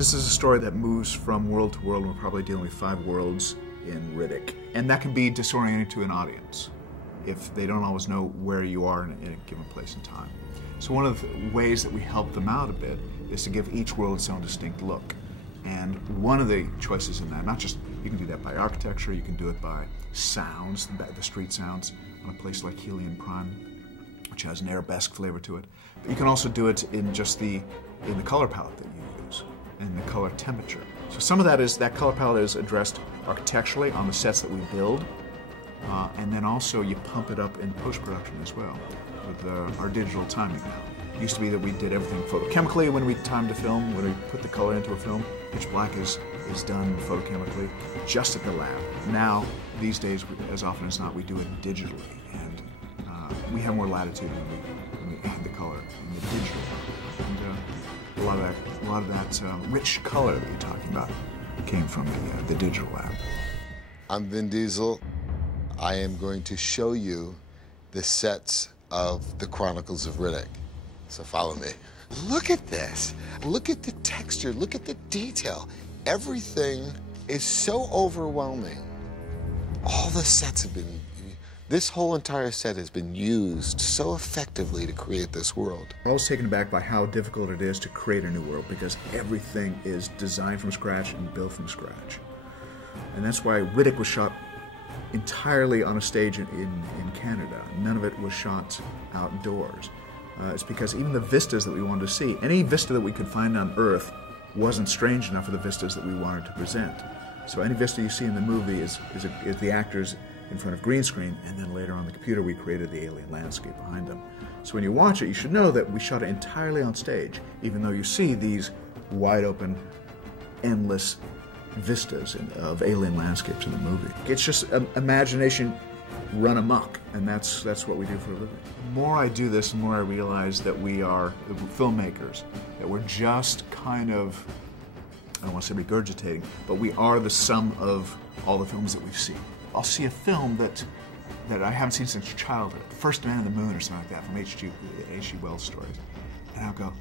This is a story that moves from world to world. We're probably dealing with 5 worlds in Riddick. And that can be disorienting to an audience if they don't always know where you are in a given place and time. So one of the ways that we help them out a bit is to give each world its own distinct look. And one of the choices in that, not just, you can do that by architecture, you can do it by sounds, the street sounds on a place like Helion Prime, which has an arabesque flavor to it. But you can also do it in just in the color palette that you use, and the color temperature. So some of that color palette is addressed architecturally on the sets that we build, and then also you pump it up in post-production as well with our digital timing now. It used to be that we did everything photochemically when we timed a film, when we put the color into a film. Pitch black is done photochemically just at the lab. Now, these days, as often as not, we do it digitally, and we have more latitude when we add the color in the digital. And a lot of that rich color that you're talking about came from the digital lab. I'm Vin Diesel. I am going to show you the sets of the Chronicles of Riddick. So follow me. Look at this. Look at the texture. Look at the detail. Everything is so overwhelming. All the sets have been, this whole entire set has been used so effectively to create this world. I was taken aback by how difficult it is to create a new world because everything is designed from scratch and built from scratch. And that's why Riddick was shot entirely on a stage in Canada. None of it was shot outdoors. It's because even the vistas that we wanted to see, any vista that we could find on Earth wasn't strange enough for the vistas that we wanted to present. So any vista you see in the movie is the actors in front of green screen, and then later on the computer we created the alien landscape behind them. So when you watch it, you should know that we shot it entirely on stage, even though you see these wide open, endless vistas of alien landscapes in the movie. It's just imagination run amok, and that's what we do for a living. The more I do this, the more I realize that we're filmmakers, that we're just kind of, I don't want to say regurgitating, but we are the sum of all the films that we've seen. I'll see a film that I haven't seen since childhood, First Man on the Moon or something like that from H.G. Wells stories, and I'll go,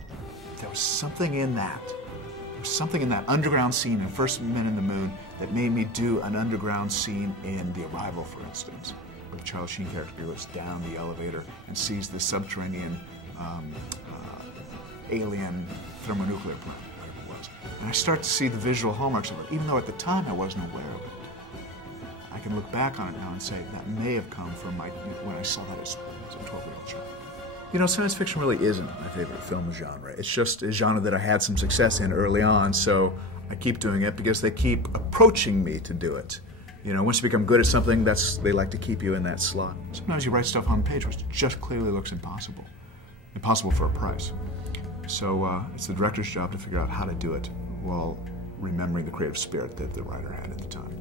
there was something in that. There was something in that underground scene in First Man on the Moon that made me do an underground scene in The Arrival, for instance, where the Charlie Sheen character goes down the elevator and sees the subterranean alien thermonuclear plant, whatever it was. And I start to see the visual hallmarks of it, even though at the time I wasn't aware of it. I can look back on it now and say that may have come from when I saw that as a 12-year-old child. You know, science fiction really isn't my favorite film genre. It's just a genre that I had some success in early on, so I keep doing it because they keep approaching me to do it. You know, once you become good at something, they like to keep you in that slot. Sometimes you write stuff on page which just clearly looks impossible. Impossible for a price. So it's the director's job to figure out how to do it while remembering the creative spirit that the writer had at the time.